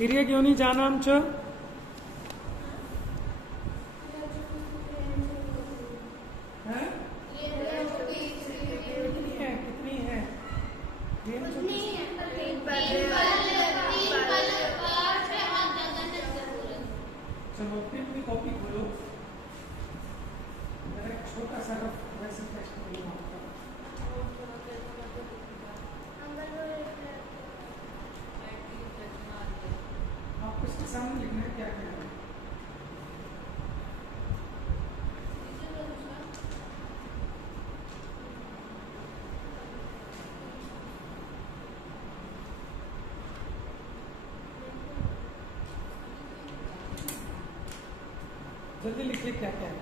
तिर्यग्योनि जानाम च कितनी है चलो अपनी कॉपी खोलो, छोटा सा वैसे टेस्ट करूँगा आपको इसके सामने लिखना है क्या क्या है। जल्दी लिखिए क्या क्या है।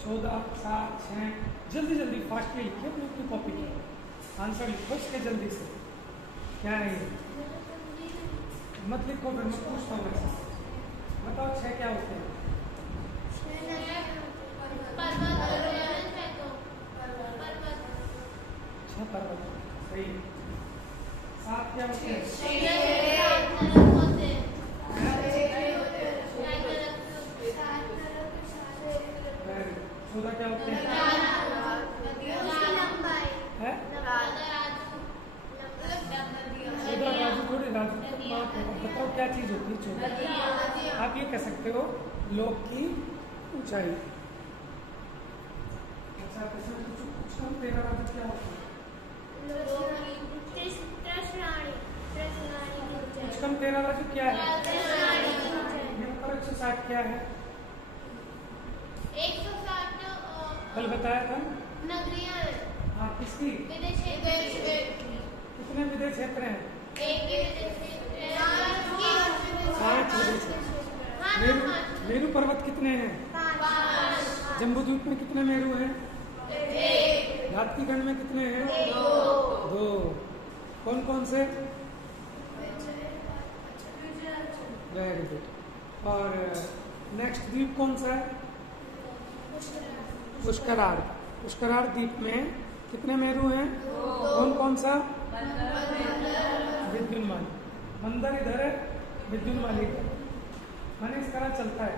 14, 7, 6 जल्दी जल्दी फास्टली लिखिए अपनी अपनी कॉपी में आंसर लिखो इसके जल्दी से। क्या है ये मत लिखो, फिर मैं पूछता हूँ ऐसे। बताओ 6 क्या होते हैं? 6 पर्वत सही। 7 क्या होते हैं? 14 क्या होते हैं? राजू थोड़ी राजू तक बात है। बताओ क्या चीज होती है 14? आप ये कह सकते हो लोक की ऊंचाई। अच्छा कुछ कम 13 राजू क्या होता है? कुछ कम 13 राजू क्या है? 160 क्या है? 160 कल बताया था नगरीय। हाँ किसकी? कितने विदेश क्षेत्र हैं? मेरू पर्वत कितने हैं? जम्बूद्वीप में कितने मेरू हैं? घाटकीगढ़ में कितने हैं? 2। कौन कौन से? Very good. और नेक्स्ट द्वीप कौन सा है? पुष्करार। पुष्करार द्वीप में कितने मेरू हैं? कौन कौन सा? विद्युन्माली। मंदर इधर है, विद्युन्माली इधर। माने इस तरह चलता है,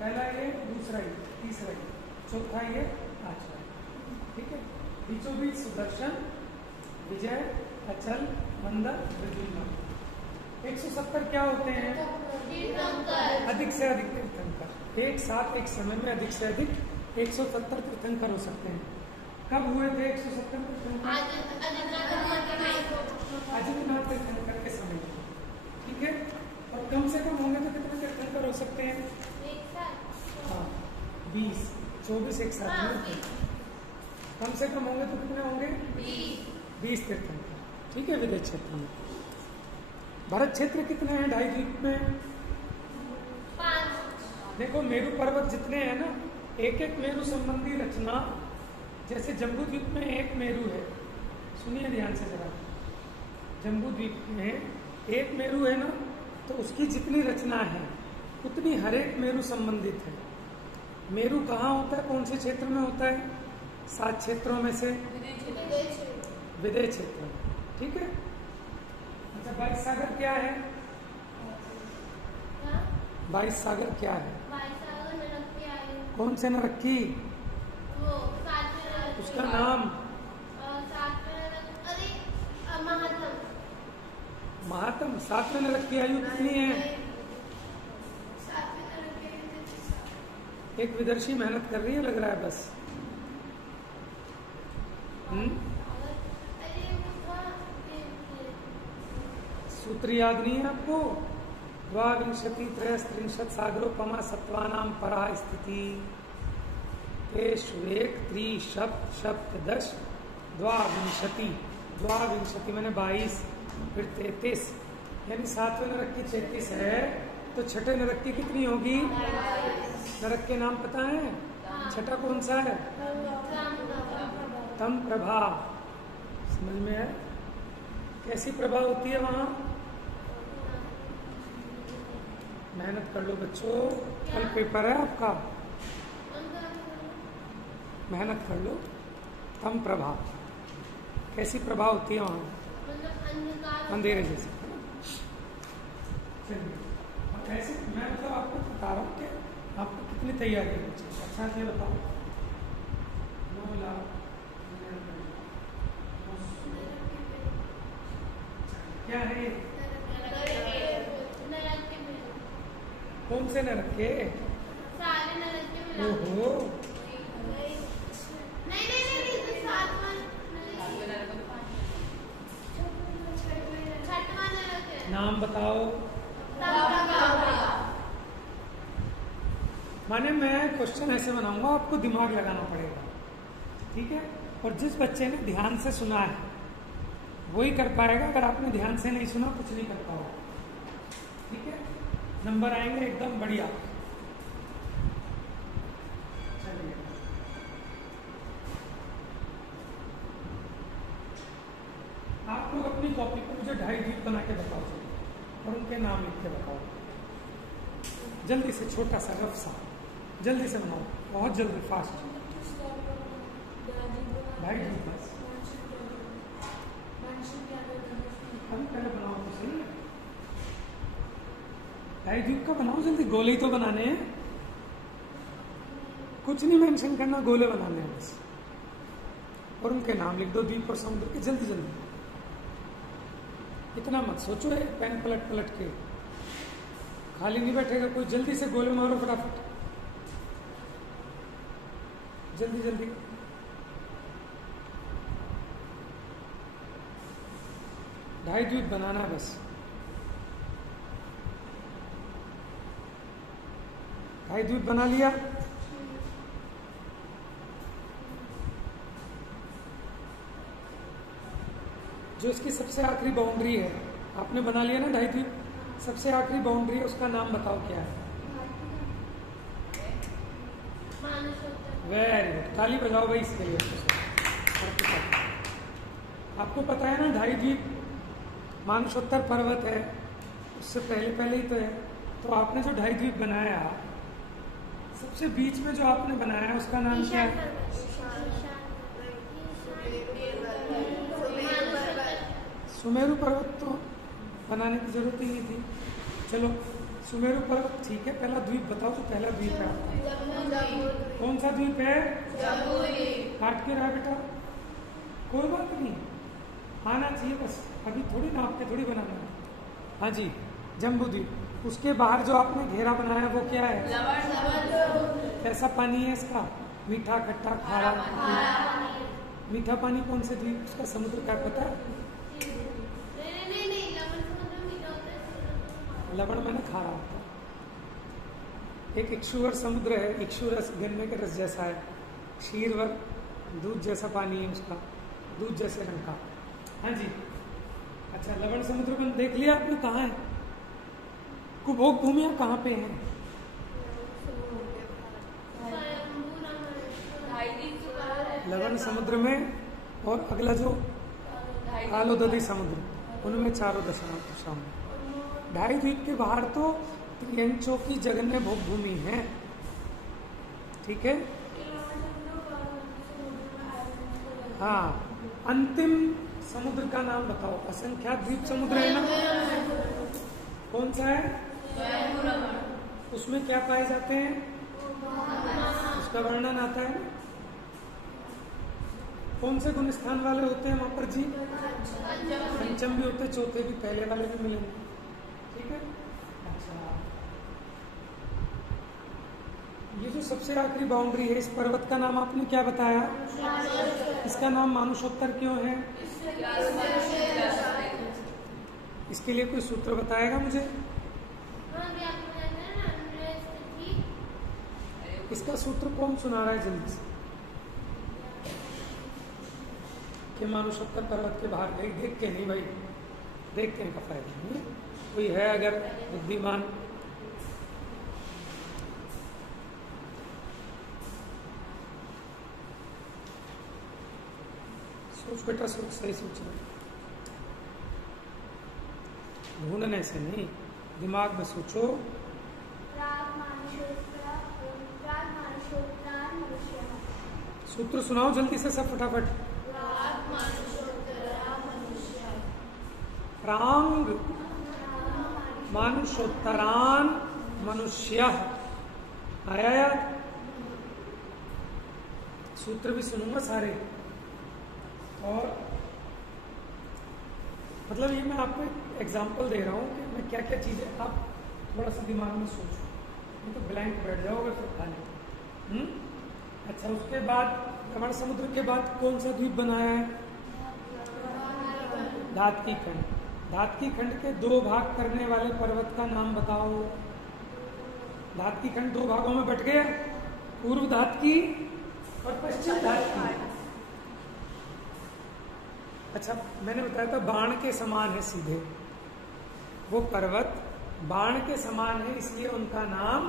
पहला ये, दूसरा ये, तीसरा ये, चौथा ये, पांचवा। ठीक है, बीचों बीच सुदर्शन, विजय, अचल, मंदर, विद्युन्माली। 170 क्या होते हैं? अधिक से अधिक तीर्थंकर। एक साथ एक समय में अधिक से अधिक 170 तीर्थंकर हो सकते हैं। कब हुए थे 170 तीर्थंकर? आदित्यनाथ तीर्थंकर के समय। ठीक है, और कम से कम होंगे तो कितने तीर्थंकर हो सकते हैं? हाँ 20, 24 एक साथ में। कम से कम होंगे तो कितने होंगे? 20 तीर्थंकर। ठीक है, विदेश क्षेत्र में। भरत क्षेत्र कितने हैं 2.5 द्वीप में? 5। देखो मेरू पर्वत जितने हैं ना, एक एक मेरू संबंधी रचना, जैसे जम्बूद्वीप में एक मेरू है, सुनिए ध्यान से जरा। जम्बूद्वीप में एक मेरू है ना, तो उसकी जितनी रचना है उतनी हर एक मेरू संबंधित है। मेरू कहाँ होता है, कौन से क्षेत्र में होता है? 7 क्षेत्रों में से विदेश क्षेत्र में। ठीक है। अच्छा 22 सागर क्या है? 22 सागर क्या है? कौन से नरक्की? उसका नाम? महात्म। 7 में नरक की आयु कितनी है? एक विदर्शी मेहनत कर रही है लग रहा है बस। सूत्र याद नहीं है आपको? द्वाविंशति-त्रयस्त्रिंशत् सागरोपमा सत्त्वानां परा स्थिति तेष्वेक त्रिशप्तदश द्वाविंशति। द्वाविंशति मैंने 22, फिर 33, यानी 7वें नरक की 33 है, तो छठे नरक की कितनी होगी? नरक के नाम पता है? छठा कौन सा है? तम प्रभा। समझ में है? कैसी प्रभा होती है वहां? मेहनत कर लो बच्चों, कल पेपर है आपका, मेहनत कर लो। तम प्रभा, कैसी प्रभा होती है वहाँ? मतलब अंधकार अंधेरे जैसे। चलिए, और ऐसे मैं मतलब आपको बता रहा हूँ कि आपको कितनी तैयारी करनी चाहिए। अच्छा ये बताओ, 9 लाख क्या है ये? नरक के मिले, कौन से न रखे? सारे नरक के मिला। ओहो, नहीं तो सातवां छठवां नरक है। नाम बताओ। माने मैं क्वेश्चन ऐसे बनाऊंगा, आपको दिमाग लगाना पड़ेगा, ठीक है? और जिस बच्चे ने ध्यान से सुना है वही कर पाएगा, अगर आपने ध्यान से नहीं सुना कुछ नहीं कर पाओगे, ठीक है? नंबर आएंगे एकदम बढ़िया। चलिए, आप लोग अपनी कॉपी पर मुझे 2.5 द्वीप बना के बताओ चलिए, और उनके नाम लिख के बताओ जल्दी से, छोटा सा रफ सा, जल्दी से बनाओ, बहुत जल्दी, फास्ट। 2.5 द्वीप बस, अभी पहले बनाओ तो सही है। 2.5 द्वीप का बनाओ जल्दी, गोले ही तो बनाने हैं, कुछ नहीं मेंशन करना, गोले बनाने हैं बस, और उनके नाम लिख दो द्वीप और समुद्र के, जल्दी जल्दी। इतना मत सोचो, एक पेन पलट पलट के खाली नहीं बैठेगा कोई, जल्दी से गोले मारो फटाफट, जल्दी जल्दी। ढाई द्वीप बनाना है बस, 2.5 द्वीप बना लिया। जो इसकी सबसे आखिरी बाउंड्री है, आपने बना लिया ना 2.5 द्वीप, सबसे आखिरी बाउंड्री है, उसका नाम बताओ क्या है? वेरी गुड, ताली बजाओ भाई इसके लिए। आपको पता है ना 2.5 द्वीप मानसोत्तर पर्वत है, उससे पहले ही तो है। तो आपने जो 2.5 द्वीप बनाया, सबसे बीच में जो आपने बनाया है उसका नाम क्या है? सुमेरु पर्वत। तो बनाने की जरूरत ही नहीं थी। चलो सुमेरु पर्वत ठीक है, पहला द्वीप बताओ जो पहला द्वीप है आपका, कौन सा द्वीप है? काट के रहा बेटा, कोई बात नहीं, आना चाहिए बस, अभी थोड़ी नाप के थोड़ी बनाना है। हाँ जी, जम्बू द्वीप। उसके बाहर जो आपने घेरा बनाया वो क्या है? कैसा पानी है इसका? मीठा, खट्टा, खारा? मीठा पानी कौन से द्वीप, उसका समुद्र क्या पता है? लवण मैंने खारा होता है। एक इक्षुवर समुद्र है, इक्षुरस गन्ने के रस जैसा है, क्षीरवर दूध जैसा पानी है उसका, दूध जैसे रंग का। हाँ जी, अच्छा लवण समुद्र में देख लिया आपने, कहाँ है? कुबोक भूमिया कहाँ पे है? लवण समुद्र में, और अगला जो आलोदधी समुद्र, उनमें चारों दिशाओं में। 2.5 द्वीप के बाहर तो त्रियंचों की जगन्य भोग भूमि है, ठीक है? हाँ, अंतिम समुद्र का नाम बताओ। असंख्यात द्वीप समुद्र है ना, कौन सा है? उसमें क्या पाए जाते हैं? उसका वर्णन आता है। कौन से गुण स्थान वाले होते हैं वहां पर जी? पंचम भी होते, चौथे भी, पहले वाले भी मिलेंगे, ठीक है? अच्छा, ये जो सबसे आखिरी बाउंड्री है, इस पर्वत का नाम आपने क्या बताया? इसका नाम मानुषोत्तर क्यों है? इसके लिए कोई सूत्र बताएगा मुझे? इसका सूत्र कौन सुना रहा है जल्दी से? कि मानुषोत्तर पर्वत के बाहर नहीं, देख के नहीं भाई, देख के का फायदा नहीं। कोई है अगर बुद्धिमान? सोच बेटा, सोच, सही सोच रहे, ढूंढने से नहीं, दिमाग में सोचो। सूत्र सुनाओ जल्दी से सब फटाफट। प्रांग मानुषोत्तरान मनुष्य। आया यार? सूत्र भी सुनूंगा सारे। और मतलब ये मैं आपको एक एग्जांपल दे रहा हूँ कि मैं क्या क्या चीजें, आप थोड़ा सा दिमाग में सोचो, नहीं तो ब्लैंक बैठ जाओगे फिर खाली। अच्छा, उसके बाद हमारे समुद्र के बाद कौन सा द्वीप बनाया है? धातकी खंड। धातकी खंड के 2 भाग करने वाले पर्वत का नाम बताओ। धातकी खंड 2 भागों में बट गया, पूर्व धातकी और पश्चिम धातकी। अच्छा, मैंने बताया था बाण के समान है सीधे, वो पर्वत बाण के समान है, इसलिए उनका नाम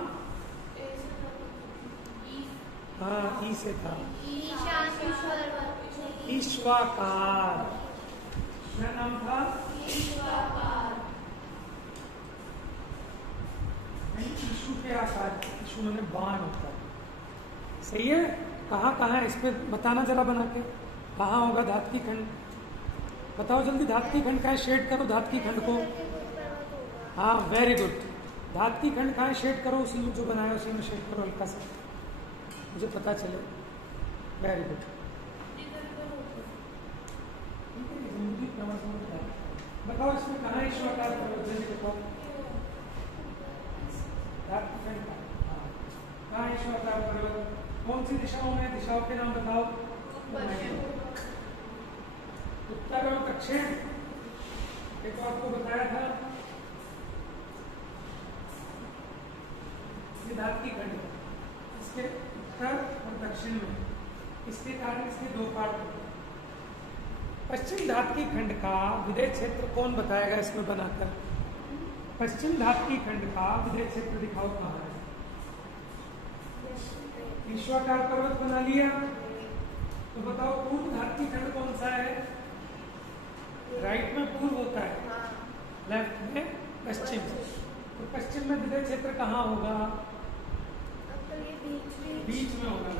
हाँ ई से था, ईश्वाकार। क्या नाम था? ईशु के आकार, ईशु मैंने बाण होता है। सही है? कहाँ है इस पे बताना जरा बना के, कहाँ होगा धातकी खंड? बताओ जल्दी, धातकी खंड का है? शेड करो धातकी खंड को। हाँ वेरी गुड। धातकी खंड का है? शेड करो, उसी में जो बनाया उसी में शेड करो हल्का सा, मुझे पता चले। Very good. बताओ इसमें कहाँ ईश्वरकार पर्वत है? बताओ धातकी खंड का कहाँ ईश्वरकार पर्वत? कौन सी दिशाओं में? दिशाओं के नाम बताओ। उत्तर और दक्षिण, एक तो आपको बताया था। ये धातकी खंड, इसके उत्तर और दक्षिण में, इसके कारण इसके 2 पार्ट होते हैं। पश्चिम धातकी खंड का विदय क्षेत्र कौन बताएगा इसमें बनाकर? पश्चिम धातकी खंड का विदय क्षेत्र दिखाओ कहाँ है? ईश्वरकार पर्वत बना लिया, तो बताओ पूर्व धातकी खंड कौन सा है? राइट में पूर्व होता है, लेफ्ट में पश्चिम। तो पश्चिम में विदय क्षेत्र कहाँ होगा? बीच में होगा।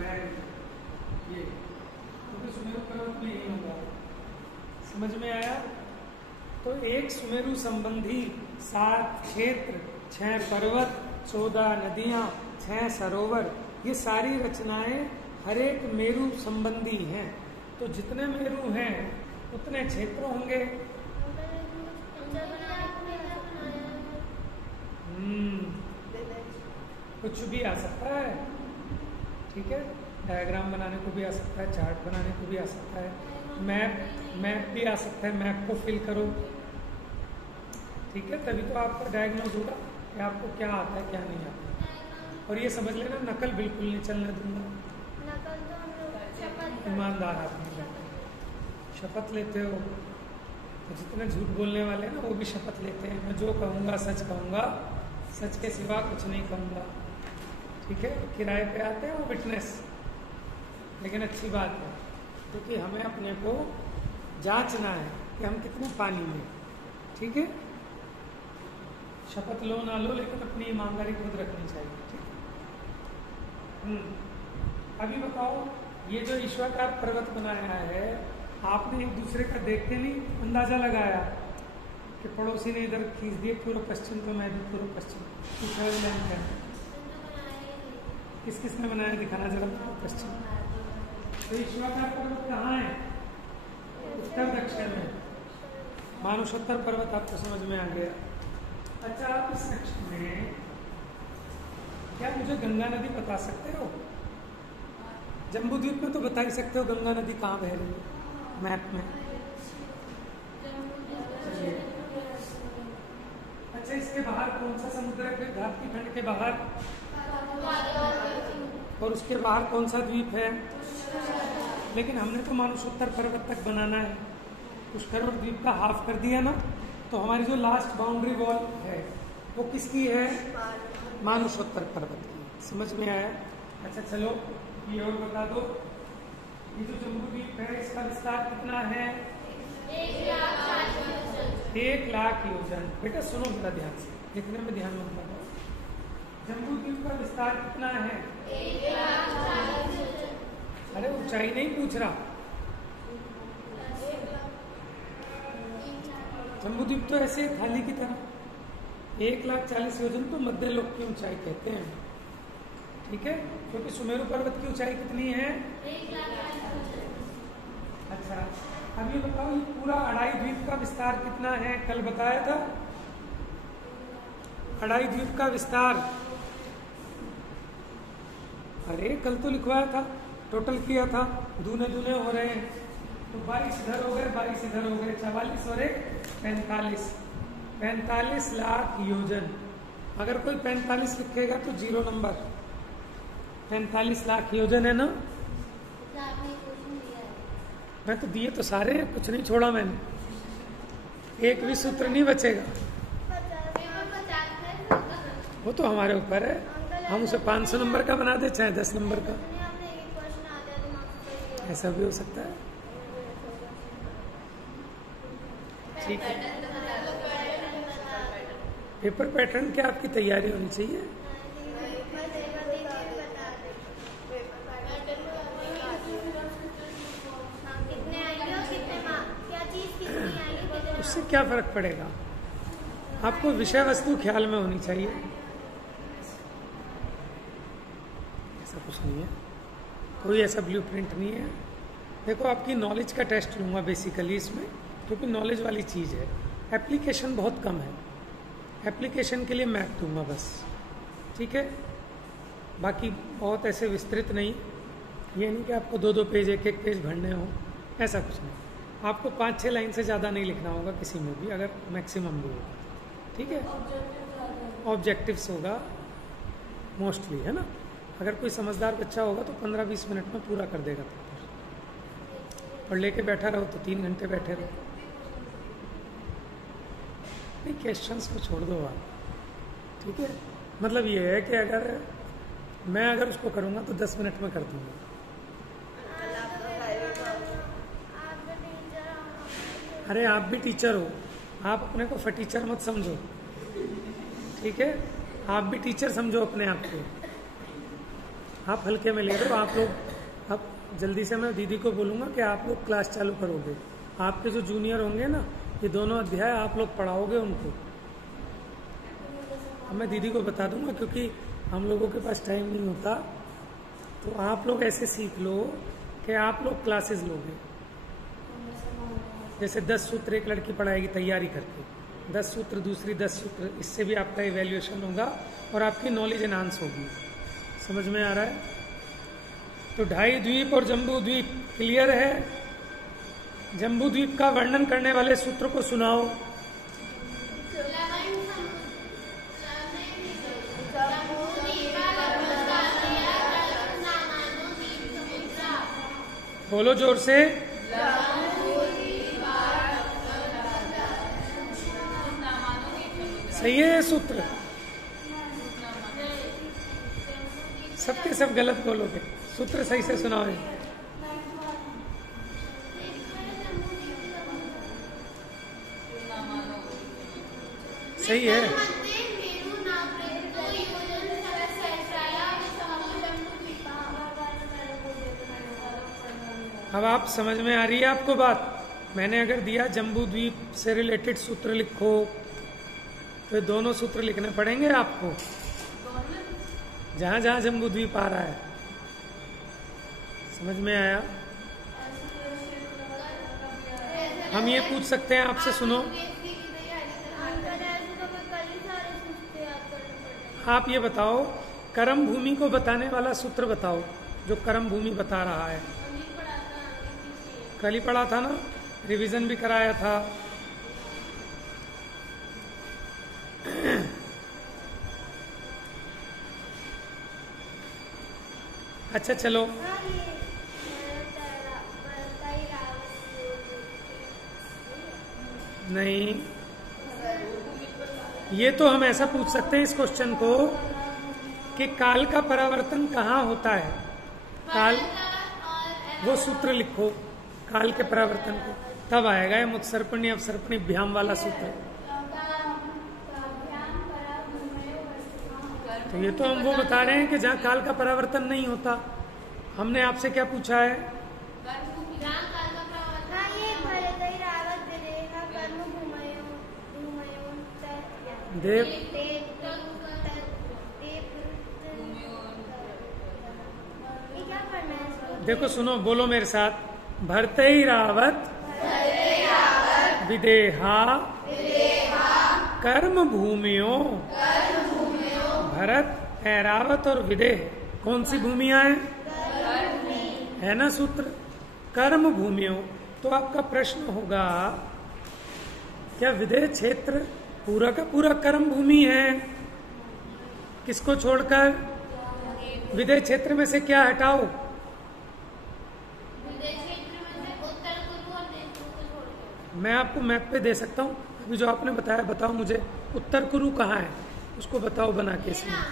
ये तो सुमेरु पर्वत में यही होगा। समझ में आया? तो एक सुमेरु संबंधी 7 क्षेत्र, 6 पर्वत, 14 नदियां, 6 सरोवर, ये सारी रचनाएं हर एक मेरु संबंधी हैं। तो जितने मेरु हैं उतने क्षेत्र होंगे। कुछ भी आ सकता है, ठीक है? डायग्राम बनाने को भी आ सकता है, चार्ट बनाने को भी आ सकता है, मैप भी आ सकता है। मैप को फिल करो, ठीक है? तभी तो आपका डायग्नोज होगा कि आपको क्या आता है क्या नहीं आता। और ये समझ लेना, नकल बिल्कुल नहीं चलने दूंगा। ईमानदार आदमी शपथ लेते हो, तो जितने झूठ बोलने वाले हैं ना वो भी शपथ लेते हैं, मैं जो कहूँगा सच कहूँगा, सच के सिवा कुछ नहीं कहूँगा, ठीक है? किराए पे आते हैं वो विटनेस। लेकिन अच्छी बात है, क्योंकि हमें अपने को जांचना है कि हम कितने पानी में, ठीक है? शपथ लो ना लो, लेकिन अपनी ईमानदारी खुद रखनी चाहिए, ठीक है? अभी बताओ, ये जो ईश्वरकार पर्वत बनाया है, आपने एक दूसरे का देख के नहीं अंदाजा लगाया कि पड़ोसी ने इधर खींच दिए पूर्व पश्चिम, तो मैं भी पूर्व पश्चिम। किस किस ने बनाया दिखाना जरा पश्चिम। तो ईश्वरकार पर्वत कहाँ है? उत्तर दक्षिण में। मानुषोत्तर पर्वत आपको समझ में आ गया। अच्छा, आप इस सेक्शन में क्या मुझे गंगा नदी बता सकते हो? जम्बूद्वीप में तो बता ही सकते हो गंगा नदी कहाँ बह रही है मैप में। अच्छा, इसके बाहर कौन सा समुद्र है फिर? धातकी खंड के बाहर। और उसके बाहर कौन सा द्वीप है? लेकिन हमने तो मानुषोत्तर पर्वत तक बनाना है, पुष्कर और द्वीप का हाफ कर दिया ना, तो हमारी जो लास्ट बाउंड्री वॉल है वो किसकी है? मानुषोत्तर पर्वत की। समझ में आया? अच्छा चलो ये और बता दो, ये जो जम्बूद्वीप है इसका विस्तार कितना है? 1,00,000 योजन। बेटा सुनो जरा ध्यान से, लिखने में ध्यान मत लगाओ। जम्बूद्वीप का विस्तार कितना है? 1,40,000। अरे वो ऊंचाई नहीं पूछ रहा। जम्बूद्वीप तो ऐसे है थाली की तरह, 1,40,000 योजन तो मध्य लोक की ऊंचाई कहते हैं, ठीक है। क्योंकि सुमेरु पर्वत की ऊंचाई कितनी है? 1,40,000। अच्छा, अब ये बताओ, ये पूरा अड़ाई द्वीप का विस्तार कितना है? कल बताया था अड़ाई द्वीप का विस्तार। अरे कल तो लिखवाया था, टोटल किया था, दूने दूने हो रहे हैं तो 22 इधर हो गए, 22 इधर हो गए, 44 और 45 लाख योजन। अगर कोई 45 लिखेगा तो 0 नंबर। 45 लाख योजन है ना? मैं तो दिए तो सारे हैं, कुछ नहीं छोड़ा मैंने, एक भी सूत्र नहीं बचेगा। वो तो हमारे ऊपर है, हम उसे 500 नंबर का बना दे चाहे 10 नंबर का, ऐसा भी हो सकता है। ठीक है, पेपर पैटर्न क्या आपकी तैयारी होनी चाहिए। उससे क्या फर्क पड़ेगा, आपको विषय वस्तु ख्याल में होनी चाहिए, ऐसा कुछ नहीं है, कोई ऐसा ब्लूप्रिंट नहीं है। देखो, आपकी नॉलेज का टेस्ट लूंगा बेसिकली इसमें, क्योंकि नॉलेज वाली चीज़ है, एप्लीकेशन बहुत कम है, एप्लीकेशन के लिए मैप दूंगा बस, ठीक है। बाकी बहुत ऐसे विस्तृत नहीं, ये नहीं कि आपको 2-2 पेज 1-1 पेज भरने हो, ऐसा कुछ नहीं। आपको 5-6 लाइन से ज़्यादा नहीं लिखना होगा किसी में भी, अगर मैक्सिमम भी होगा, ठीक है। ऑब्जेक्टिव्स होगा मोस्टली, है ना। अगर कोई समझदार बच्चा होगा तो 15-20 मिनट में पूरा कर देगा पेपर, और लेके बैठा रहो तो 3 घंटे बैठे रहो। नहीं, क्वेश्चंस को छोड़ दो आप, ठीक है। मतलब ये है कि अगर उसको करूँगा तो 10 मिनट में कर दूँगा। अरे आप भी टीचर हो, आप अपने को फटीचर मत समझो, ठीक है। आप भी टीचर समझो अपने आप को, आप हल्के में ले लो। आप लोग अब जल्दी से मैं दीदी को बोलूँगा कि आप लोग क्लास चालू करोगे, आपके जो जूनियर होंगे ना, ये दोनों अध्याय आप लोग पढ़ाओगे उनको। अब मैं दीदी को बता दूंगा, क्योंकि हम लोगों के पास टाइम नहीं होता, तो आप लोग ऐसे सीख लो कि आप लोग क्लासेस लोगे। जैसे 10 सूत्र एक लड़की पढ़ाएगी तैयारी करके, 10 सूत्र दूसरी 10 सूत्र, इससे भी आपका इवैल्यूएशन होगा और आपकी नॉलेज एनहांस होगी। समझ में आ रहा है? तो ढाई द्वीप और जम्बू द्वीप क्लियर है। जम्बू द्वीप का वर्णन करने वाले सूत्र को सुनाओ। बोलो जोर से। सही है ये सूत्र? सबके सब गलत बोलोगे, सूत्र सही से सुनाओ। सही है। अब आप समझ में आ रही है आपको बात? मैंने अगर दिया जम्बू द्वीप से रिलेटेड सूत्र लिखो, तो दोनों सूत्र लिखने पड़ेंगे आपको, जहां जहां जम्बू द्वीप आ रहा है। समझ में आया? हम ये पूछ सकते हैं आपसे, सुनो, आप ये बताओ, कर्म भूमि को बताने वाला सूत्र बताओ, जो कर्म भूमि बता रहा है। कल ही पढ़ा था ना, रिवीजन भी कराया था। अच्छा चलो, नहीं, ये तो हम ऐसा पूछ सकते हैं इस क्वेश्चन को कि काल का परावर्तन कहाँ होता है। काल, वो सूत्र लिखो काल के परावर्तन को, तब आएगा ये मुत्सर्पणी अवसर्पणी भ्याम वाला सूत्र। तो ये तो हम वो बता रहे हैं कि जहाँ काल का परावर्तन नहीं होता। हमने आपसे क्या पूछा है? ग्राम काल का प्रवास। हाँ, ये भरतई रावत विदेहा कर्म भूमयो भूमयो देव ये क्या करना है इसको? देखो सुनो, बोलो मेरे साथ। भरतई रावत विदेहा कर्म भूमियो। भरत, ऐरावत और विदेह कौन सी भूमियां हैं? है ना सूत्र? कर्म भूमियों। तो आपका प्रश्न होगा, क्या विदेह क्षेत्र पूरा का पूरा कर्म भूमि है? किसको छोड़कर? विदेह क्षेत्र में से क्या हटाओ? विदेश क्षेत्र में से उत्तर कुरु और दक्षिण को छोड़कर। मैं आपको मैप पे दे सकता हूँ। अभी जो आपने बताया, बताओ मुझे उत्तर कुरु कहाँ है, उसको बताओ बना के इसमें। हाँ,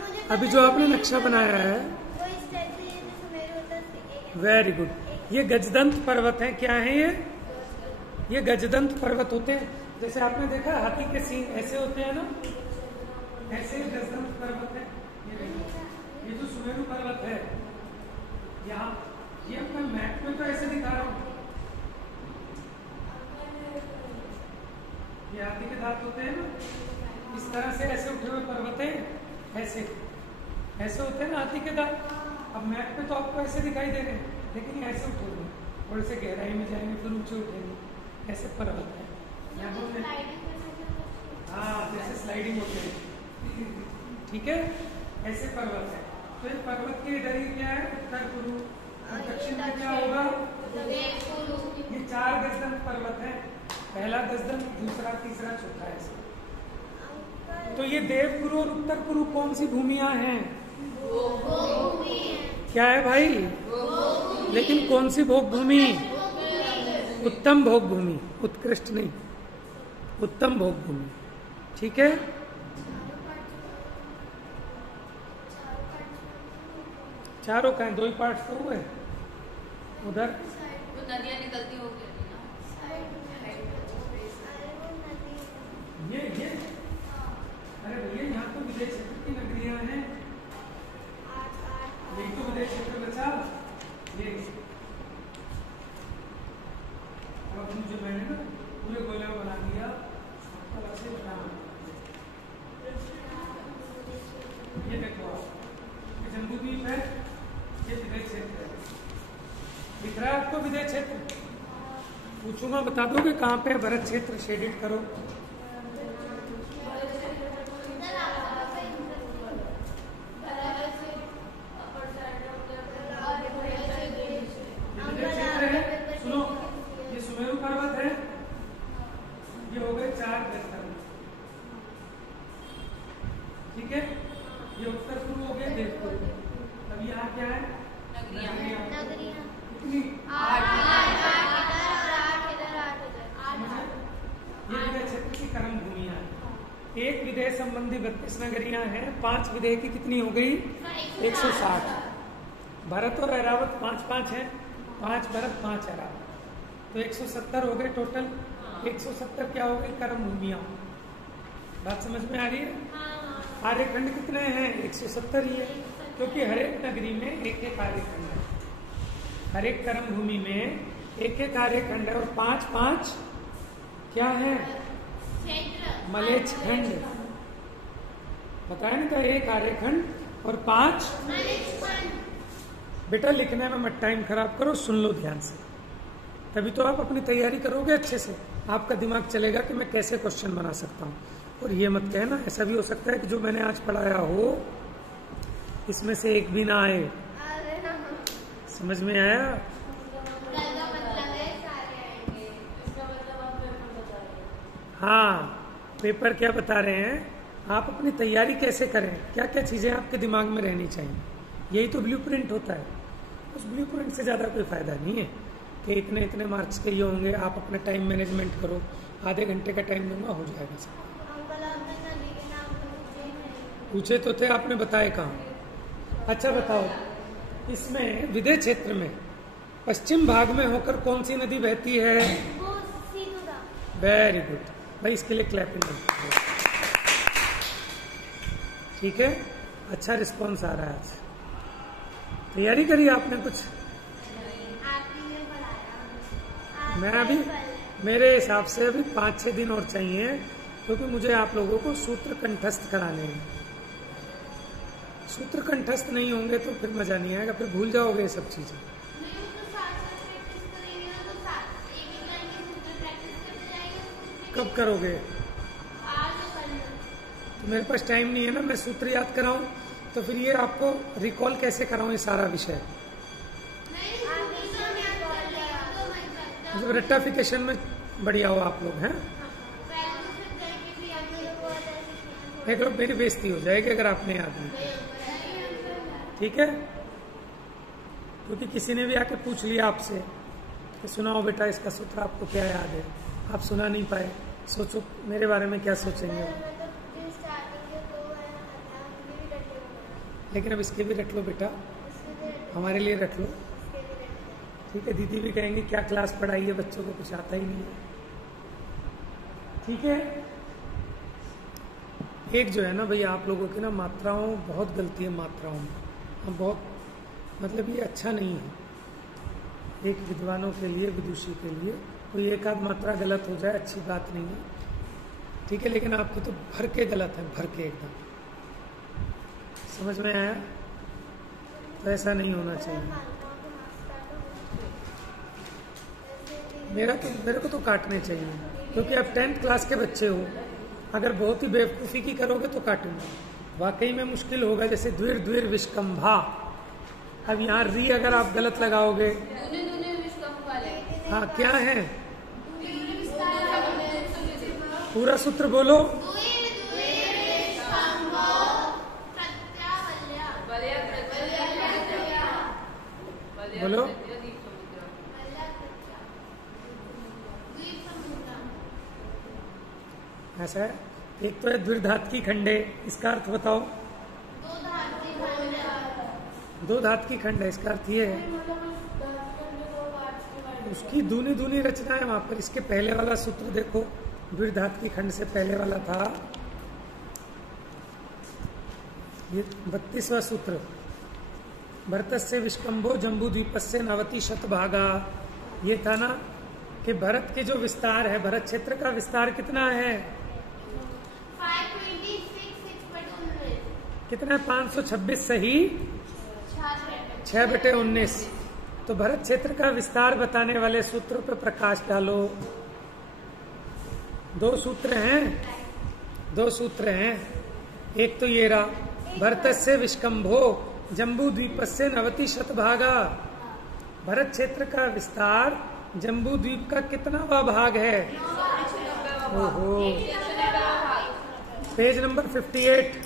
मुझे अभी जो आपने नक्शा बनाया है, वो इस टाइप से ये जो सुमेरु होता है उसके वेरी गुड। ये गजदंत पर्वत है। क्या है ये गजदंत पर्वत होते हैं। जैसे आपने देखा हाथी के सींग ऐसे होते हैं ना, ऐसे ही गजदंत पर्वत है। ये देखो, ये जो सुमेरु पर्वत है यहाँ, ये अपने मैप में तो ऐसे दिखा रहा हूँ। ये हाथी के दांत होते हैं ना, इस तरह से ऐसे उठे हुए पर्वत है, ऐसे ऐसे होते हैं ना हाथी के दांत। अब मैप पे तो आपको ऐसे दिखाई दे रहे हैं, लेकिन ये ऐसे उठे हुए हैं। थोड़े से गहराई में जाएंगे फिर ऊंचे उठेंगे, ऐसे पर्वत है। यहाँ बोलते हैं, हाँ जैसे स्लाइडिंग होते हैं, ठीक है, ऐसे पर्वत है। तो ये पर्वत के इधर ही क्या है? उत्तर कुरु। और दक्षिण में क्या होगा? ये 4 गजदंत पर्वत है। पहला गजदंत, दूसरा, तीसरा, चौथा ऐसे। तो ये देवगुरु और उत्तर कुरु कौन सी भूमियां हैं? क्या है भाई? लेकिन कौन सी भोग भूमि? उत्तम भोग भूमि, उत्कृष्ट नहीं, उत्तम भोग भूमि। ठीक है, चारों का 2 ही पार्ट तो हुए उधर। नदियाँ निकलती होगी ये अरे भैया, यहाँ तो विदेश क्षेत्र की नगरियां हैं। यही तो विदेश क्षेत्र बचा। ये अब मुझे मैंने ना पूरे गोला बना दिया, आपको अच्छे बनाना। ये देखो आप, ये जम्बूद्वीप है, ये विदेश क्षेत्र है। दिख रहा है आपको विदेश क्षेत्र? पूछूंगा, बता दोगे कहाँ पे है भरत क्षेत्र? शेडेड करो। ठीक है, ये उत्तर कुरु हो गए, देवकुरु। अब यहाँ क्या है? नगरियाँ। कितनी? 8 ये विदेह क्षेत्र की कर्म भूमियां हैं। एक विदेह संबंधी 32 नगरियां हैं। 5 विदेह की कितनी हो गई? 160। भरत और ऐरावत 5-5 है। 5 भरत 5 ऐरावत, तो 170 हो गए टोटल। 170 क्या हो गई? कर्म भूमियां। बात समझ में आ रही है? आर्यखंड कितने हैं? 170 ही है, क्योंकि हर एक नगरी में एक एक आर्यखंड है। हर एक कर्म भूमि में एक एक आर्यखंड है। और 5-5 क्या है? मलेच्छ खंड। बताया ना, एक आर्यखंड और 5। बेटा लिखने में मत टाइम खराब करो, सुन लो ध्यान से, तभी तो आप अपनी तैयारी करोगे अच्छे से। आपका दिमाग चलेगा कि मैं कैसे क्वेश्चन बना सकता हूँ। और ये मत कहना, ऐसा भी हो सकता है कि जो मैंने आज पढ़ाया हो इसमें से एक भी ना आए। समझ में आया? हाँ, पेपर क्या बता रहे हैं, आप अपनी तैयारी कैसे करें, क्या क्या चीजें आपके दिमाग में रहनी चाहिए, यही तो ब्लूप्रिंट होता है। उस ब्लूप्रिंट से ज्यादा कोई फायदा नहीं है कि इतने इतने मार्क्स के ये होंगे। आप अपना टाइम मैनेजमेंट करो, आधे घंटे का टाइम दूंगा, हो जाएगा सब। पूछे तो थे, आपने बताए कहाँ? अच्छा बताओ, इसमें विदेह क्षेत्र में पश्चिम भाग में होकर कौन सी नदी बहती है? वेरी गुड भाई, इसके लिए क्लैपिंग। ठीक है, अच्छा रिस्पॉन्स आ रहा है आज। तैयारी करी आपने कुछ? आपने बुलाया। मैं अभी मेरे हिसाब से अभी 5-6 दिन और चाहिए, क्योंकि मुझे आप लोगों को सूत्र कंठस्थ कराने हैं। सूत्र कंठस्थ नहीं होंगे तो फिर मजा नहीं आएगा, फिर भूल जाओगे ये सब चीजें। नहीं, वो तो साथ-साथ प्रैक्टिस करेंगे ना, तो साथ एक एक लाइन की सूत्र प्रैक्टिस करते जाएंगे। कब करोगे? आज और कल। तो मेरे पास टाइम नहीं है ना, मैं सूत्र याद कराऊं तो फिर ये आपको रिकॉल कैसे कराऊं ये सारा विषय। नहीं, सूत्र तो याद कर लिया, तो मैं करता हूँ। मतलब रेक्टाफिकेशन में बढ़िया हो आप लोग हैं। पहले तो फिर जाएंगे, फिर आप लोग बहुत ऐसे देख लो मेरी बेइज्जती हो जाएगी अगर आपने याद नहीं किया। ठीक है, क्योंकि किसी ने भी आके पूछ लिया आपसे कि सुनाओ बेटा इसका सूत्र आपको क्या याद है, आप सुना नहीं पाए, सोचो मेरे बारे में क्या सोचेंगे। लेकिन अब इसके भी रख लो बेटा, हमारे लिए रख लो। ठीक है, दीदी भी कहेंगे क्या क्लास पढ़ाई है, बच्चों को कुछ आता ही नहीं है। ठीक है, एक जो है ना भैया आप लोगों की ना मात्राओं बहुत गलती है, मात्राओं में हम बहुत मतलब ये अच्छा नहीं है। एक विद्वानों के लिए, विदुषी के लिए कोई एक आध मात्रा गलत हो जाए अच्छी बात नहीं है। ठीक है, लेकिन आपकी तो भर के गलत है, भर के एकदम। समझ में आया? तो ऐसा नहीं होना चाहिए। मेरे को तो काटने चाहिए, क्योंकि आप 10th क्लास के बच्चे हो। अगर बहुत ही बेवकूफ़ी की करोगे तो काटूंगा, वाकई में मुश्किल होगा। जैसे द्विर द्विर विष्कंभा, अब यहाँ री अगर आप गलत लगाओगे, दूने दूने विष्कंभ वाले। हाँ क्या है पूरा सूत्र बोलो। बोलो। ऐसा है, एक तो है द्विधात की खंडे, इसका अर्थ बताओ। दो धात की खंड है, इसका अर्थ ये है उसकी दूनी दूनी रचना है वहां पर। इसके पहले वाला सूत्र देखो, द्विधात की खंड से पहले वाला था ये 32वां सूत्र, भरतस्य विष्कंभो जम्बूद्वीपस्य नवति शतभागा। ये था ना कि भरत के जो विस्तार है, भरत क्षेत्र का विस्तार कितना है? 526 कितना है? 526 सही 6/19। तो भरत क्षेत्र का विस्तार बताने वाले सूत्र पर प्रकाश डालो। दो सूत्र हैं। एक तो ये रहा, भरतस्य विष्कंभो जम्बूद्वीपस्य नवति शतभागा। भरत क्षेत्र का विस्तार जम्बू द्वीप का कितनावा भाग है? ओहो, पेज नंबर 58,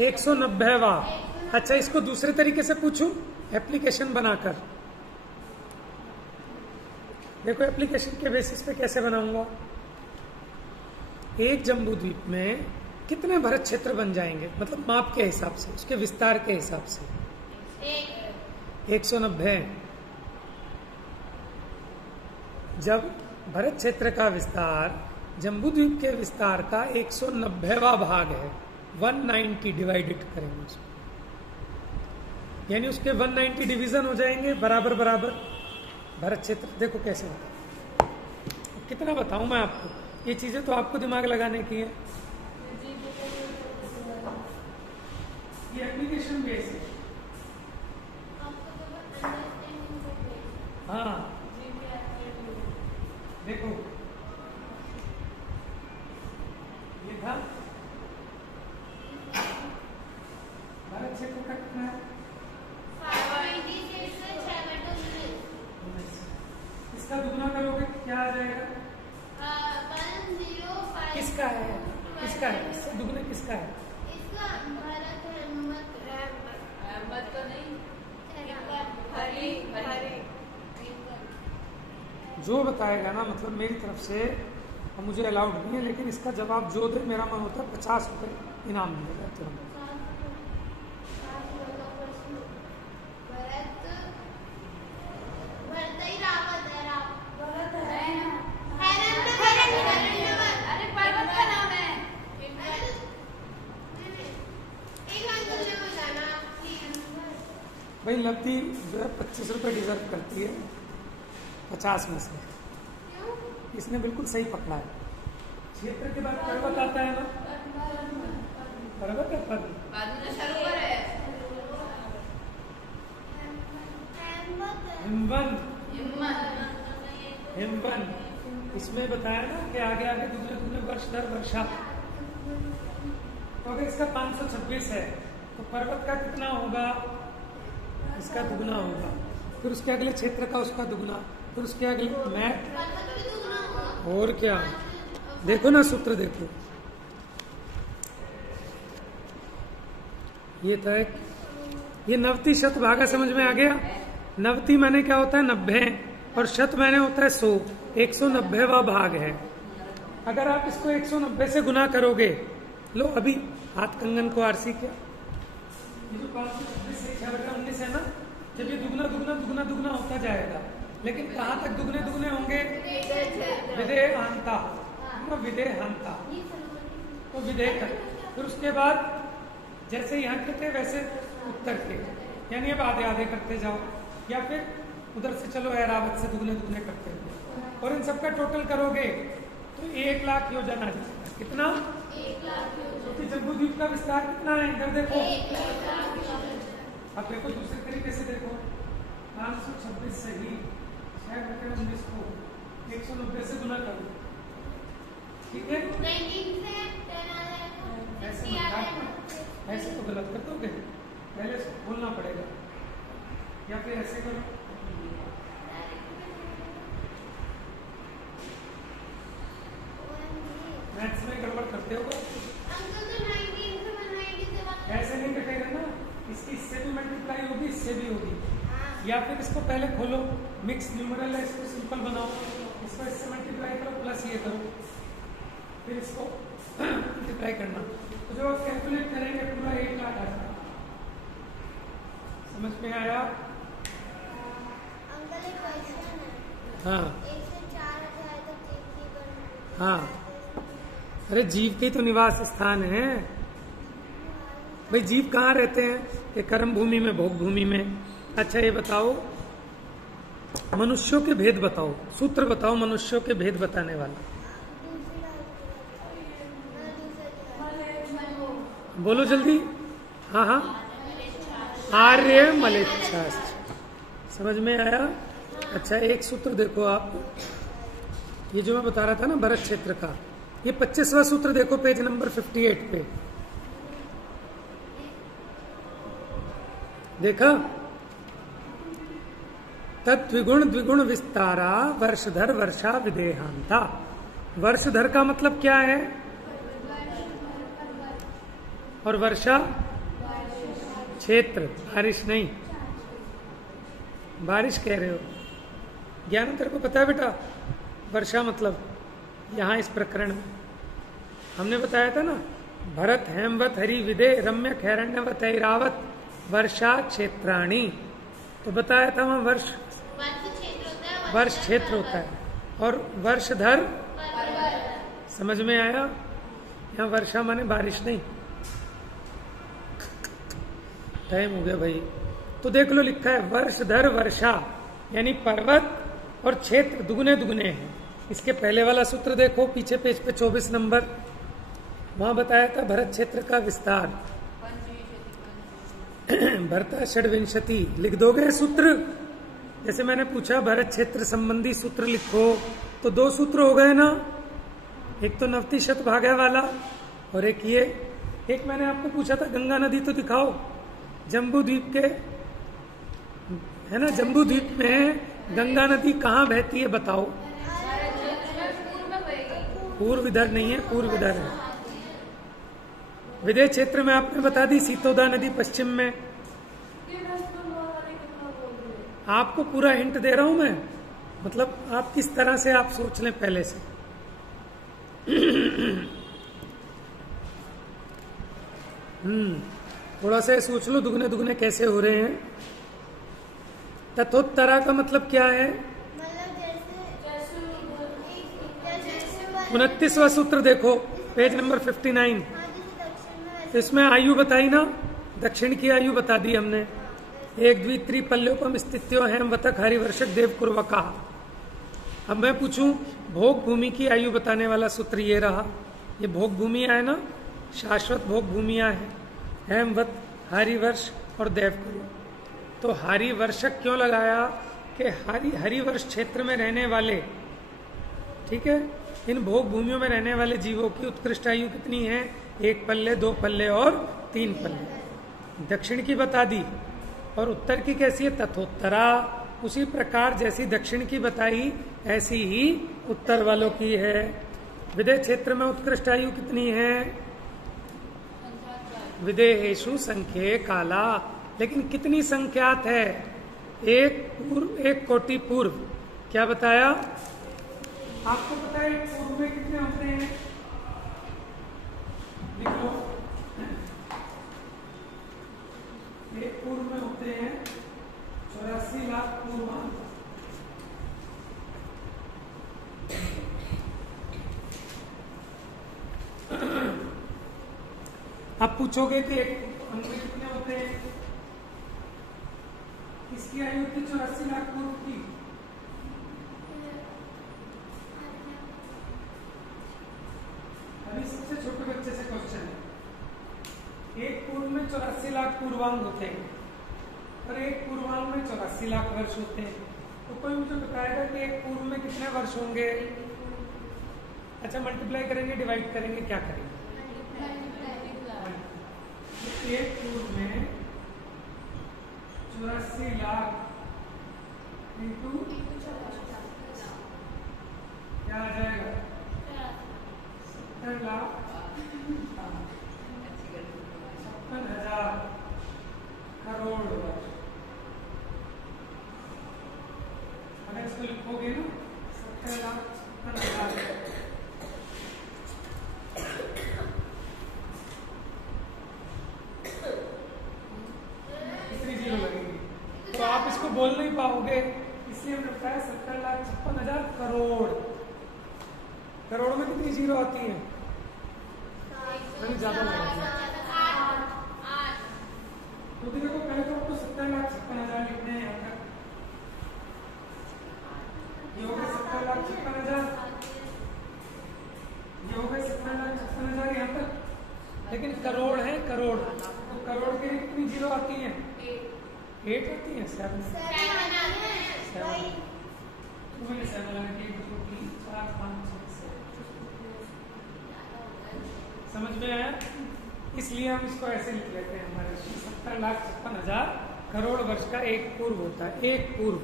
190वां। अच्छा, इसको दूसरे तरीके से पूछूं, एप्लीकेशन बनाकर। देखो एप्लीकेशन के बेसिस पे कैसे बनाऊंगा। एक जम्बू द्वीप में कितने भरत क्षेत्र बन जाएंगे, मतलब माप के हिसाब से, उसके विस्तार के हिसाब से 190। जब भरत क्षेत्र का विस्तार जम्बूद्वीप के विस्तार का 190वां भाग है, 190 डिवाइडेड करेंगे उसको, यानी उसके 190 डिवीजन हो जाएंगे बराबर बराबर। भरत क्षेत्र देखो कैसे होता है। कितना बताऊं मैं आपको, ये चीजें तो आपको दिमाग लगाने की है। ये एप्लीकेशन बेस है। हाँ देखो, ये था भारत क्षेत्र का कितना है? 526 से 6/19। इसका दुगना करोगे क्या आ जाएगा? 105। किसका है? किसका है? इससे दुगने किसका है? इसका भारत है, अहमद तो नहीं, हरी हरी। जो बताएगा ना, मतलब मेरी तरफ से, और मुझे अलाउड नहीं है, लेकिन इसका जवाब जो दे, मेरा मन होता है 50 रुपये इनाम मिलेगा तुरंत। एक भाई लब्धि जो है 25 रुपये डिजर्व करती है 50 में से। क्यों? इसने बिल्कुल सही पकड़ा है। क्षेत्र के बाद पर्वत आता है ना, पर्वत है पद। बाजू सरोवर है। हिमवन, हिम्मत। हिमवन इसमें बताया ना कि आगे आगे दूसरे दूसरे वर्ष दर वर्षा। तो अगर इसका 526 है तो पर्वत का कितना होगा? इसका दुगुना होगा। फिर उसके अगले क्षेत्र का उसका दुगुना, फिर उसके अगले मैथ। पर्वत भी दुगना होगा। और क्या, देखो ना सूत्र देखो। ये था एक, ये नवति शत भागा समझ में आ गया। नवति माने क्या होता है? 90, और शत माने होता है 100। 190वां भाग है। अगर आप इसको 190 से गुना करोगे, लो अभी हाथ कंगन को आरसी किया, ये जो 526 से 6/19 है ना, जब ये दुगना दुगना दुगना दुगना होता जाएगा, लेकिन कहाँ तक दुगने दुगने होंगे? विदेहांता, विदेहांता, तो विदेह तक। फिर उसके बाद जैसे यहाँ के थे वैसे उत्तर के, यानी अब आधे आधे करते जाओ, या फिर उधर से चलो ऐरावत से दुगने दुगने करते हुए, और इन सबका टोटल करोगे तो 1 लाख योजन आ जाएगा। कितना? 1 लाख तो जम्बूद्वीप का विस्तार कितना है? इधर देखो, अब देखो दूसरे तरीके से देखो। 526 से ही 6/19 को 190 से गुना करो, ठीक है? 19 से 10 आ जाएगा, ऐसे 50 आ मत जाएगा। काटना, ऐसे तो गलत कर दोगे, पहले बोलना पड़ेगा, या फिर ऐसे करो। मैथ्स में गड़बड़ करते हो अंकल तो 19 से 190 से बात ऐसे नहीं कटेगा ना, इसकी इससे भी मल्टीप्लाई होगी, इससे भी होगी। हाँ। या फिर इसको पहले खोलो, मिक्स न्यूमरल है, इसको सिंपल बनाओ, इसको इससे मल्टीप्लाई करो, प्लस ये करो, फिर इसको मल्टीप्लाई करना, तो जब आप कैलकुलेट करेंगे पूरा 1 लाख आ जाएगा। समझ में आया? अंकल एक क्वेश्चन है। हाँ 1 से 4 अध्याय तक जीव हाँ, अरे जीव के तो निवास स्थान है भाई। जीव कहाँ रहते हैं? ये कर्म भूमि में, भोग भूमि में। अच्छा ये बताओ, मनुष्यों के भेद बताओ, सूत्र बताओ मनुष्यों के भेद बताने वाला। बोलो जल्दी। हाँ हाँ, आर्य मलेच्छा। समझ में आया? अच्छा एक सूत्र देखो आप, ये जो मैं बता रहा था ना भरत क्षेत्र का, ये 25वां सूत्र देखो पेज नंबर 58 पे। देखा? तद्विगुण द्विगुण विस्तारा वर्षधर वर्षा विदेहांता। वर्षधर का मतलब क्या है? और वर्षा क्षेत्र, बारिश नहीं, बारिश कह रहे हो। ज्ञान तेरे को पता है बेटा? वर्षा मतलब यहाँ इस प्रकरण में हमने बताया था ना, भरत हेमवत हरि विदे रम्य खैरण्यवत ऐरावत वर्षा क्षेत्राणी। तो बताया था वहां वर्ष क्षेत्र होता है, और वर्षधर समझ में आया? यहाँ वर्षा माने बारिश नहीं। टाइम हो गया भाई, तो देख लो लिखा है वर्षधर वर्षा, यानी पर्वत और क्षेत्र दुगने दुगने हैं। इसके पहले वाला सूत्र देखो पीछे पेज पे 24 नंबर, वहां बताया था भरत क्षेत्र का विस्तार। भरता षड्विंशति लिख दोगे सूत्र? जैसे मैंने पूछा भरत क्षेत्र संबंधी सूत्र लिखो, तो 2 सूत्र हो गए ना, एक तो नवति शत भागा वाला, और एक ये। एक मैंने आपको पूछा था गंगा नदी तो दिखाओ, जम्बू द्वीप के है ना, जम्बू द्वीप में गंगा नदी कहाँ बहती है बताओ? पूर्व इधर नहीं है, पूर्व इधर है। विदेह क्षेत्र में आपने बता दी सीतोदा नदी पश्चिम में। आपको पूरा हिंट दे रहा हूं मैं, मतलब आप किस तरह से आप सोच लें पहले से। थोड़ा सा सोच लो दुगने दुगने कैसे हो रहे हैं। तथोत्तरा का मतलब क्या है? मतलब जैसे 29वां सूत्र देखो पेज नंबर 59। हाँ, जैसे दक्षिण में इसमें आयु बताई ना, दक्षिण की आयु बता दी हमने। एक द्वि त्रिपल्योपम स्थित्यो हेम वतक हरिवर्षक देव कुर्वका। अब मैं पूछूं, भोग भूमि की आयु बताने वाला सूत्र ये रहा। ये भोग भूमिया है ना, शाश्वत भोग भूमिया है, हेमवत, हरिवर्ष और देवकुरु। तो हरिवर्षक क्यों लगाया कि हरिवर्ष क्षेत्र में रहने वाले, ठीक है, इन भोग भूमियों में रहने वाले जीवों की उत्कृष्ट आयु कितनी है? 1 पल्ले, 2 पल्ले और 3 पल्ले। दक्षिण की बता दी, और उत्तर की कैसी है? तथोत्तरा। उसी प्रकार जैसी दक्षिण की बताई ऐसी ही उत्तर वालों की है। विदेह क्षेत्र में उत्कृष्ट आयु कितनी है? विदेहेषु संख्ये काला। लेकिन कितनी संख्यात है? एक कोटि पूर्व। क्या बताया आपको? पता है पूर्व में कितने होते हैं? लिख लो। एक पूर्व में होते हैं 84 लाख पूर्वांग। अब पूछोगे कि एक अंक में कितने होते हैं? इसकी आयु थी 84 लाख पूर्व की। अभी सबसे छोटे बच्चे से क्वेश्चन है। एक पूर्व में 84 लाख पूर्वांग होते हैं और एक पूर्वांग में 84 लाख वर्ष होते हैं। तो कोई मुझे बताएगा कि एक पूर्व में कितने वर्ष होंगे? अच्छा, मल्टीप्लाई करेंगे, डिवाइड करेंगे, क्या करेंगे? एक पूर्व में 84 लाख इंटू क्या आ जाएगा? 70 लाख 56,000 करोड़ वर्ष। अगर इसको लिखोगे ना 70 लाख 56,000, कितनी जीरो लगेंगी? तो आप इसको बोल नहीं पाओगे, इसलिए हमने बताया 70,56,000 करोड़। करोड़ में कितनी जीरो आती है? ज्यादा लगेगी। क्योंकि देखो पहले तो आपको 70,56,000 लिखने हैं। यहाँ तक ये हो गए 70,56,000, ये हो गए 70,56,000 यहाँ तक। लेकिन करोड़ है, करोड़, तो करोड़ के लिए कितनी जीरो आती है? 8 आती है। 7 समझ में आया? इसलिए हम इसको ऐसे लिख लेते हैं। हमारे 70,56,000 करोड़ वर्ष का एक पूर्व होता है, एक पूर्व।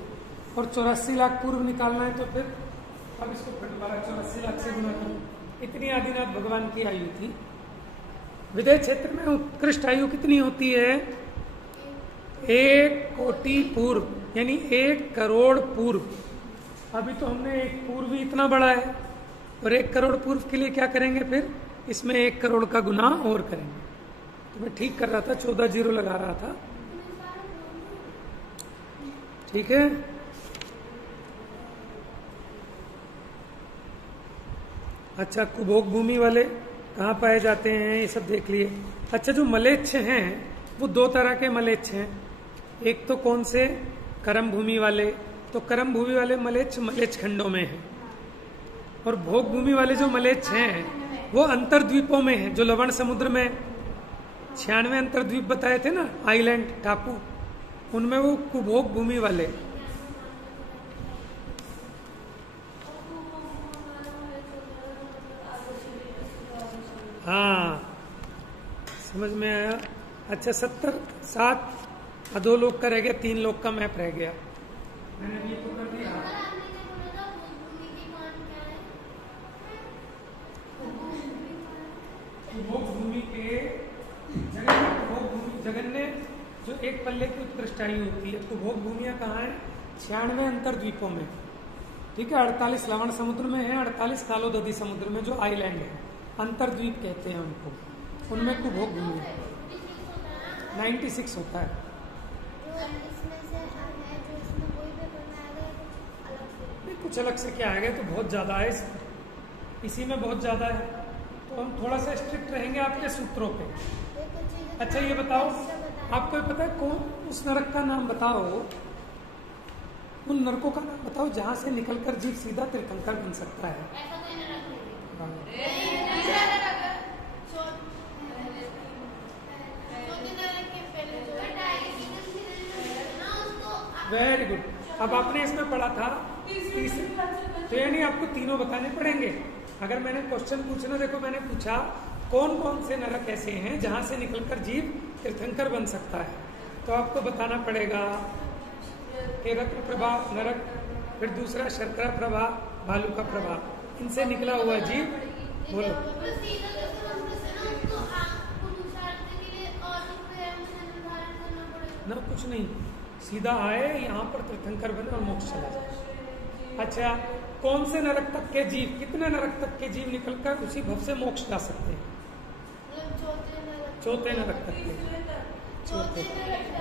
और 84 लाख पूर्व निकालना है तो फिर अब इसको फिर दोबारा 84 लाख से गुना करो। इतनी आदिनाथ भगवान की आयु थी। विदेह क्षेत्र में उत्कृष्ट आयु कितनी होती है? 1 कोटि पूर्व, यानी 1 करोड़ पूर्व। अभी तो हमने एक पूर्व ही इतना बड़ा है, और 1 करोड़ पूर्व के लिए क्या करेंगे? फिर इसमें 1 करोड़ का गुना और करेंगे। तो मैं ठीक कर रहा था, 14 जीरो लगा रहा था। ठीक है, अच्छा, कुभोग भूमि वाले कहाँ पाए जाते हैं ये सब देख लिए। अच्छा, जो मलेच्छ हैं वो 2 तरह के मलेच्छ हैं। एक तो कौन से? करम भूमि वाले। तो करम भूमि वाले मलेच्छ मलेच्छ खंडों में हैं, और भोग भूमि वाले जो मलेच्छ हैं वो अंतर्द्वीपों में हैं, जो लवण समुद्र में 96 अंतर्द्वीप बताए थे ना, आइलैंड, टापू, उनमें वो कुभोग भूमि वाले। हाँ, समझ में आया? अच्छा, 7 2 लोग का रह गया, 3 लोग का मैप रह गया। मैंने ये तो कर दिया। कुभोग भूमि के जगन्य जो 1 पल्ले की उत्कृष्ट आयु होती है। कुभोग भूमियां कहाँ है? 96 अंतर्द्वीपों में। ठीक है, 48 लवण समुद्र में है, 48 कालो दधी समुद्र में जो आइलैंड है, अंतर्द्वीप कहते हैं उनको, उनमें कुभोग भूमि है। 96 होता है। कुछ अलग से क्या आएगा? तो बहुत ज्यादा है, इसी में बहुत ज्यादा है, तो हम थोड़ा सा स्ट्रिक्ट रहेंगे आपके सूत्रों पे। अच्छा, ये बताओ आपको ये पता है कौन उस नरक का नाम बताओ, उन नरकों का नाम बताओ जहां से निकलकर जीव सीधा तीर्थंकर बन सकता है। ऐसा कोई नरक नहीं है। तीसरा नरक है। चौथे नरक के पहले जो बेटा इसी का ना उसको वेरी गुड। अब आपने इसमें पढ़ा था तीसरे, तो यानी आपको तीनों बताने पड़ेंगे। अगर मैंने क्वेश्चन पूछना, देखो मैंने पूछा कौन कौन से नरक ऐसे हैं जहां से निकलकर जीव तीर्थंकर बन सकता है, तो आपको बताना पड़ेगा रत्न प्रभा नरक, फिर दूसरा शर्करा प्रभा, भालू का प्रभा, इनसे निकला हुआ जीव। बोलो तो सीधा जैसे हम से ना उसको पुरुषार्थ के लिए और प्रेम से निर्धारण करना पड़ेगा ना, कुछ नहीं, सीधा आए यहाँ पर तीर्थंकर बने और मोक्ष चला जाए। अच्छा, कौन से नरक तक के जीव, कितने नरक तक के जीव निकलकर उसी भव से मोक्ष जा सकते हैं? चौथे नरक तक के। चौथे,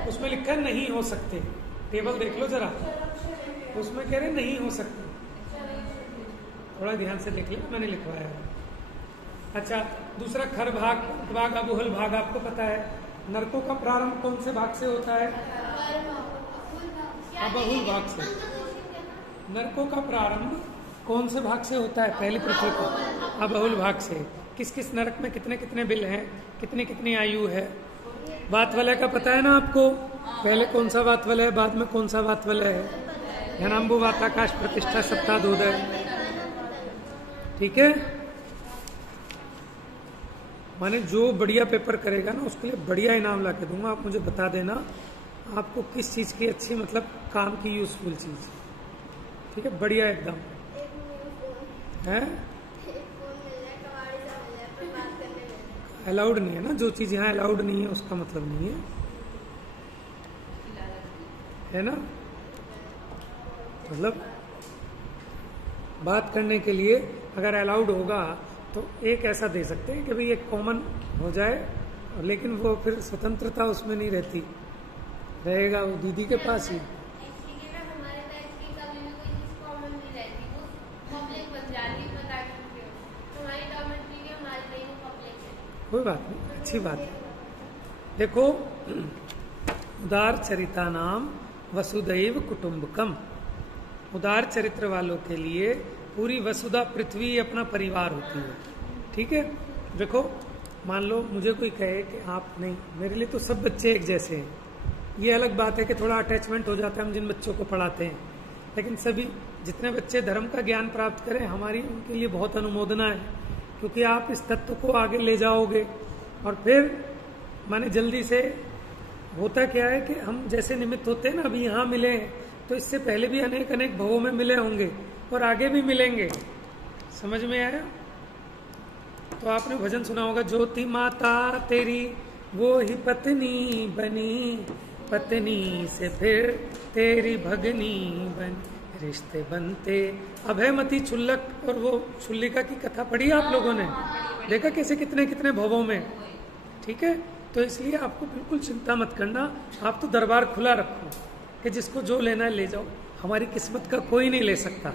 उसमें लिखा है नहीं हो सकते, टेबल देख लो जरा, उसमें कह रहे नहीं हो सकते, थोड़ा ध्यान से देख लेना, मैंने लिखवाया है। अच्छा, दूसरा खर भाग, भाग, अबहुल भाग, आपको पता है नरकों का प्रारंभ कौन से भाग से होता है? अबहुल भाग से। नरकों का प्रारंभ कौन से भाग से होता है? पहली पृथ्वी को अबहुल भाग से। किस किस नरक में कितने कितने बिल हैं, कितनी कितनी आयु है? वातवलय का पता है ना आपको? पहले कौन सा वातवलय है, बाद में कौन सा वातवलय है? धनाम्बु वाताकाश प्रतिष्ठा सप्तादोदय, ठीक है। माने जो बढ़िया पेपर करेगा ना उसके लिए बढ़िया इनाम ला के दूंगा। आप मुझे बता देना आपको किस चीज की अच्छी, मतलब काम की यूजफुल चीज, ठीक है, बढ़िया एकदम है। अलाउड नहीं है ना, जो चीज यहाँ अलाउड नहीं है उसका मतलब नहीं है ना। मतलब बात करने के लिए अगर अलाउड होगा तो एक ऐसा दे सकते हैं कि भाई एक कॉमन हो जाए, लेकिन वो फिर स्वतंत्रता उसमें नहीं रहती, रहेगा वो दीदी के पास ही। एक्चुअली ना हमारे टाइप की कभी भी कोई चीज कॉमन नहीं रहती, वो पब्लिक बन जाती है, बता सकते हो। हमारी डॉमेट्री के हमारे लिए पब्लिक है। कोई बात नहीं, अच्छी बात है। देखो, उदार चरिता नाम वसुदैव कुटुंबकम, उदार चरित्र वालों के लिए पूरी वसुधा पृथ्वी अपना परिवार होती है, ठीक है। देखो, मान लो मुझे कोई कहे कि आप नहीं, मेरे लिए तो सब बच्चे एक जैसे हैं, ये अलग बात है कि थोड़ा अटैचमेंट हो जाता है हम जिन बच्चों को पढ़ाते हैं, लेकिन सभी जितने बच्चे धर्म का ज्ञान प्राप्त करें हमारी उनके लिए बहुत अनुमोदना है, क्योंकि आप इस तत्व को आगे ले जाओगे। और फिर माने जल्दी से होता क्या है कि हम जैसे निमित्त होते हैं ना, अभी यहाँ मिले हैं तो इससे पहले भी अनेक अनेक भवों में मिले होंगे और आगे भी मिलेंगे। समझ में आया? तो आपने भजन सुना होगा, ज्योति माता तेरी वो ही पत्नी बनी, पत्नी से फिर तेरी भगनी बनी, रिश्ते बनते। अभयमती छुल्लक और वो छुल्लिका की कथा पढ़ी आप लोगों ने? देखा कैसे कितने कितने भवों में, ठीक है। तो इसलिए आपको बिल्कुल चिंता मत करना, आप तो दरबार खुला रखो कि जिसको जो लेना है ले जाओ, हमारी किस्मत का कोई नहीं ले सकता,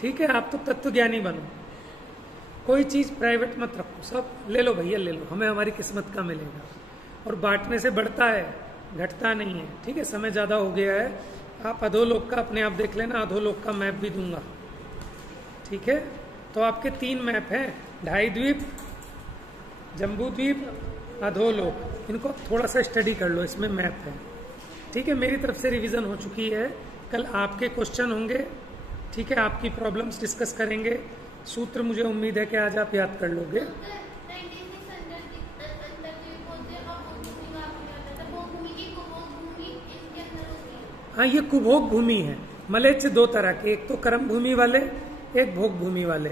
ठीक है। आप तो तत्व ज्ञानी बनो, कोई चीज प्राइवेट मत रखो, सब ले लो भैया ले लो, हमें हमारी किस्मत का मिलेगा। और बांटने से बढ़ता है, घटता नहीं है, ठीक है। समय ज्यादा हो गया है, आप अधोलोक का अपने आप देख लेना, अधोलोक का मैप भी दूंगा, ठीक है। तो आपके 3 मैप हैं, ढाई द्वीप, जम्बू द्वीप, अधोलोक, इनको थोड़ा सा स्टडी कर लो, इसमें मैप है, ठीक है। मेरी तरफ से रिवीजन हो चुकी है, कल आपके क्वेश्चन होंगे, ठीक है। आपकी प्रॉब्लम्स डिस्कस करेंगे, सूत्र मुझे उम्मीद है कि आज आप याद कर लोगे। हाँ, ये कुभोग भूमि है। मलेच्छ 2 तरह के, एक तो कर्म भूमि वाले, एक भोग भूमि वाले।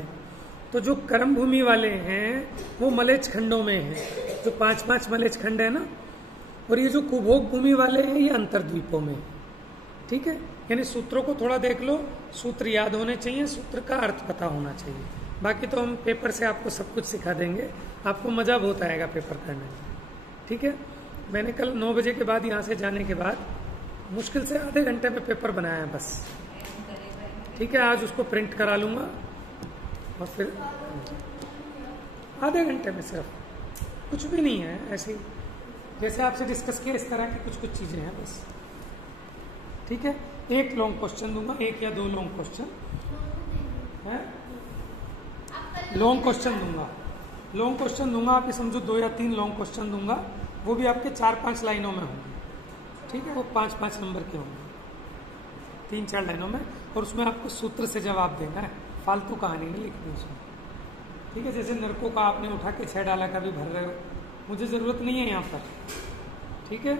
तो जो कर्म भूमि वाले हैं वो मलेच्छ खंडों में हैं, जो 5-5 मलेच्छ खंड है ना, और ये जो कुभोग भूमि वाले हैं ये अंतर्द्वीपों में, ठीक है। यानी सूत्रों को थोड़ा देख लो, सूत्र याद होने चाहिए, सूत्र का अर्थ पता होना चाहिए। बाकी तो हम पेपर से आपको सब कुछ सिखा देंगे, आपको मजा बहुत आएगा पेपर करने में, ठीक है। मैंने कल 9 बजे के बाद यहाँ से जाने के बाद मुश्किल से आधे घंटे में पेपर बनाया है बस, ठीक है। आज उसको प्रिंट करा लूंगा और फिर आधे घंटे में सिर्फ, कुछ भी नहीं है, ऐसी जैसे आपसे डिस्कस किया इस तरह की कुछ कुछ चीजें हैं बस। ठीक है, एक लॉन्ग क्वेश्चन दूंगा, एक या दो लॉन्ग क्वेश्चन है, लॉन्ग क्वेश्चन दूंगा, लॉन्ग क्वेश्चन दूंगा। आप ये समझो 2 या 3 लॉन्ग क्वेश्चन दूंगा, वो भी आपके 4-5 लाइनों में होंगे। ठीक है, वो 5-5 नंबर के होंगे, 3-4 लाइनों में, और उसमें आपको सूत्र से जवाब देना है, फालतू कहानी नहीं लिखनी उसमें। ठीक है, जैसे नरकों का आपने उठा के 6 डाला का भी भर रहे हो, मुझे जरूरत नहीं है यहाँ पर। ठीक है,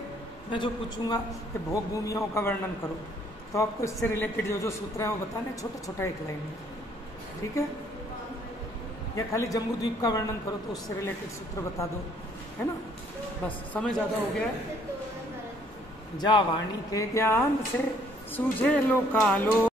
मैं जो पूछूंगा कि भोग भूमियों का वर्णन करो, तो आपको इससे रिलेटेड जो जो सूत्र है वो बताने, छोटा छोटा एक लाइन में। ठीक है, या खाली जम्बूद्वीप का वर्णन करो तो उससे रिलेटेड सूत्र बता दो, है ना। बस समय ज्यादा हो गया है। जा वाणी के ज्ञान से सूझे लो कालो।